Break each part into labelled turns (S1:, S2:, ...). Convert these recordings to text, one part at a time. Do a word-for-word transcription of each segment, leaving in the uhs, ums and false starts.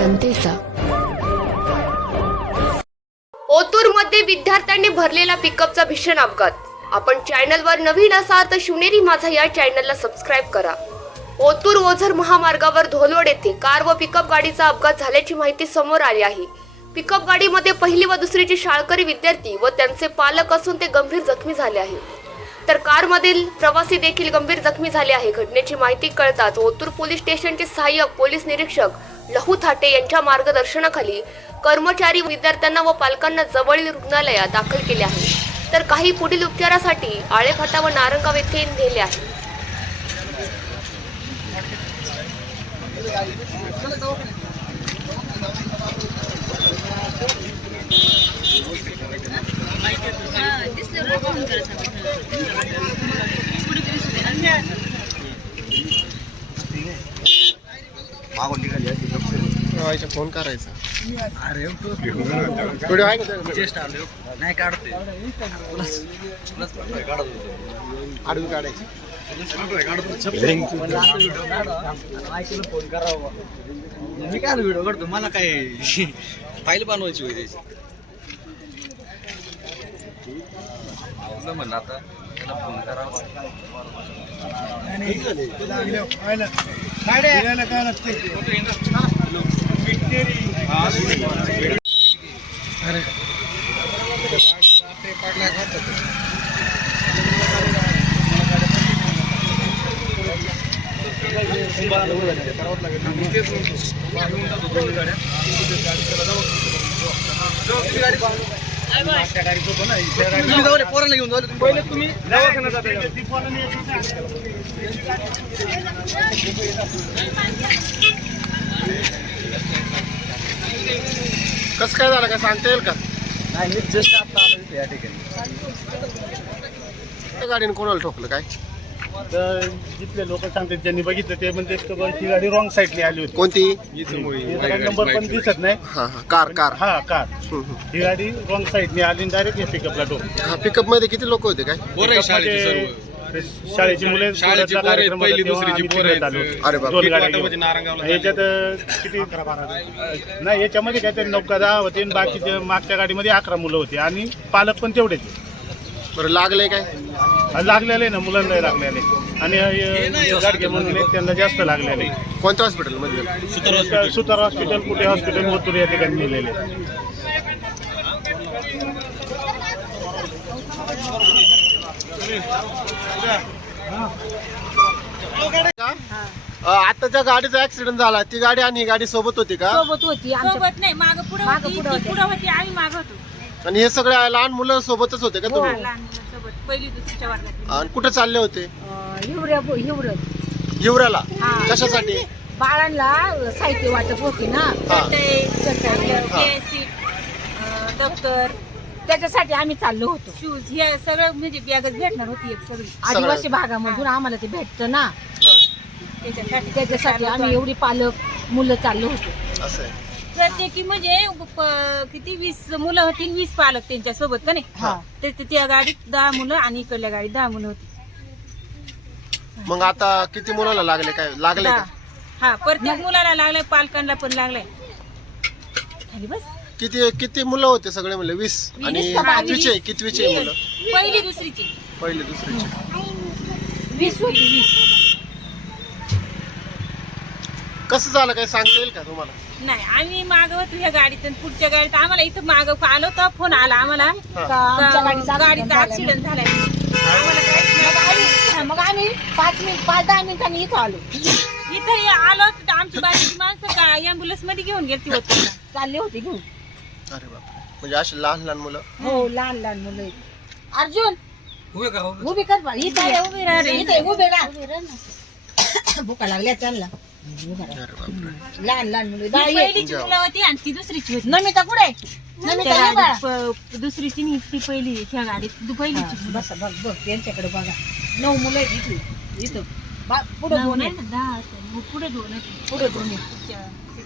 S1: जनतेचा।
S2: ओतूरमध्ये विद्यार्थ्यांनी भरलेला पिकअपचा भीषण अपघात। आपण चॅनलवर नवीन असाल तर शिवनेरी माझा या चॅनलला सबस्क्राइब करा। ओतूर ओझर महामार्गावर धोलवड येथे कार व पिकअप गाडीचा अपघात झाल्याची माहिती समोर आली आहे। पिकअप गाडीमध्ये पहिली व दुसरीचे शाळकरी विद्यार्थी व त्यांचे पालक असून ते गंभीर जखमी झाले आहेत, तर कारमधील प्रवासी देखील गंभीर जखमी झाले आहे। घटनेची माहिती कळताच ओतूर पोलीस स्टेशनचे सहाय्यक पोलीस निरीक्षक लहू थाटे यांच्या मार्गदर्शनाखाली कर्मचारी विद्यार्थ्यांना व पालकांना जवळील रुग्णालयात दाखल केले आहे, तर काही पुढील उपचारासाठी आळेफाटा व नारंगाव येथे नेले आहे।
S3: फोन करायचा। अरे व्हिडिओ आहे का?
S4: नाही काढतोय
S3: आडवी काढायची।
S4: फोन करावा मी काय व्हिडिओ काढतो, मला काय फाईल बनवायची होती त्याची म्हणलं आता त्याला फोन करावा। पोराला घेऊन जाऊ पहिले तुम्ही
S3: कसं काय झालं काय सांगता येईल का?
S4: नाही जस्ट आता आलो या ठिकाणी।
S3: त्या गाडीने कोणाला ठोकलं काय?
S5: तर जिथले लोक सांगतात ज्यांनी बघितलं ते म्हणजे ही गाडी रॉंग साईडने आली होती।
S3: कोणती?
S5: नंबर पण दिसत नाही।
S3: हा हा कार कार
S5: हा कार ही गाडी रॉंग साईडने आली डायरेक्ट या पिकअपला ठोकली।
S3: हा पिकअप मध्ये किती लोक होते काय?
S5: शाळेची मुले
S6: शाळेची पोरं आहेत, पहिली दुसरीची पोरं आहेत।
S3: अरे बाप
S5: दोन
S6: किती
S5: गाड्या
S6: वाटामध्ये
S5: घेऊन.
S6: नारंगावला
S5: याच्यात किती नाही याच्यामध्ये काहीतरी नौका दहा होते आणि बाकीच्या मागच्या गाडीमध्ये अकरा मुलं होती आणि पालक पण तेवढेच
S3: बरं लागले काय?
S5: लागलेले ना, मुलांना लागलेले आणि गाडगे म्हणून एक त्यांना जास्त लागलेले।
S3: कोणत्या हॉस्पिटल मध्ये?
S5: सुतार हॉस्पिटल, कुठे हॉस्पिटल, ओतूर या ठिकाणी नेलेले।
S3: आता ज्या गाडीचा ऍक्सिडेंट झाला ती गाडी आणि ही गाडी सोबत होती का?
S7: सोबत होती, सोबत नाही, माग पुढे होती, ती पुढे होती, आम्ही माग होतो।
S3: आणि हे सगळे लहान मुलं सोबतच होते का तुम्ही?
S7: लहान मुलांसोबत पहिली दुसरीच्या वर्गात।
S3: आणि कुठे चालले होते?
S7: हिवऱ्या हिवरं
S3: हिवऱ्याला कशासाठी?
S7: बाळांना साहित्य वाटप होती ना,
S3: हा.
S7: दप्तर, त्याच्यासाठी आम्ही चाललो होतो। शूज हे सगळं म्हणजे बॅगच भेटणार होती एक सगळी आदिवासी भागामधून आम्हाला ते भेटतं ना, त्याच्यासाठी त्याच्यासाठी आम्ही एवढी पालक मुलं चाललो होतो।
S3: असं आहे।
S7: प्रत्येकी म्हणजे प- किती वीस मुलं होती, वीस पालक त्यांच्या सोबत का नाही। ते त्या गाडीत दहा मुलं आणि इकडल्या गाडीत दहा मुलं होती।
S3: मग आता किती मुलाला लागले काय? लागले का?
S7: हा, प्रत्येक मुलाला लागलाय, पालकांना पण लागलाय। खाली बस।
S3: किती किती मुलं होते सगळे म्हणले? वीस। आणि कितवीचे कितवीचे मुलं?
S7: पहिली दुसरीची
S3: पहिले दुसरीचे
S7: वीस होती, वीस।
S3: कसं झालं काय सांगता येईल का तुम्हाला?
S7: नाही, आम्ही मागवत ह्या गाडीत आणि पुढच्या गाडीत आम्हाला इथं माग आलो तर फोन आला आम्हाला का गाडीचा ऍक्सिडेंट झालाय। आम्हाला काय
S8: मग आम्ही पाच मिनिट पाच दहा मिनिटांनी इथं आलो।
S7: इथं आलो तर आमची बाकीची माणसं का अँब्युलन्स मध्ये घेऊन गेली होती,
S8: चालले होते घेऊन।
S3: अरे बापरे, म्हणजे असे लहान लहान मुलं?
S8: हो, लहान लहान मुलं। अर्जुन
S4: उभे का
S8: उभी कर बा, इथं ये,
S7: उभी राहा रे।
S8: इथं उभे राहा, भुका लागल्या त्यांना।
S3: अरे बापरे,
S8: लहान लहान मुलं।
S7: ही
S8: दाई
S7: पहिलीची मुलं होती आणि ती दुसरीची होती।
S8: नमिता कुठे? नमिता
S7: त्या
S8: ये बाळा।
S7: गाडीत प- दुसरीची आणि ती पहिली ह्या गाडीत दु- पहिलीची
S8: बस बघ बघ त्यांच्याकडे बघा, नऊ मुलं आहेत इथे इथं पुढे
S7: नऊ
S8: दोन
S7: नाही,
S8: आहेत,
S7: दहा असेल. मग पुढे दोन आहेत.
S8: पुढे दोन आहेत।
S7: पुढच्या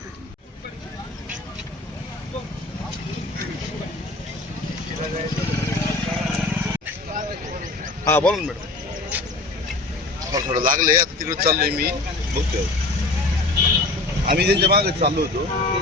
S9: हा बोला ना मॅडम. थोडं थोडं लागलंय, आता तिकडे चाललोय मी, बघतोय.
S6: आम्ही त्यांच्या मागे चाललो होतो.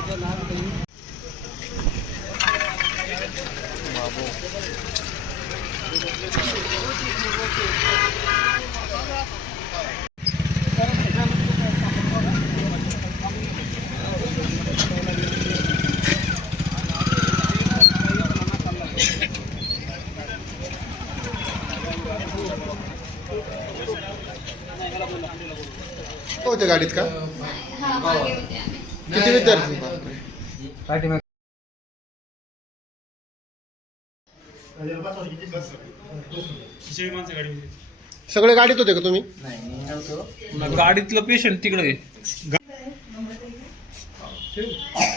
S3: होते गाडीत का किती विद्यार्थी बापरे. सगळे गाडीत होते का तुम्ही?
S6: गाडीतलं पेशंट तिकडे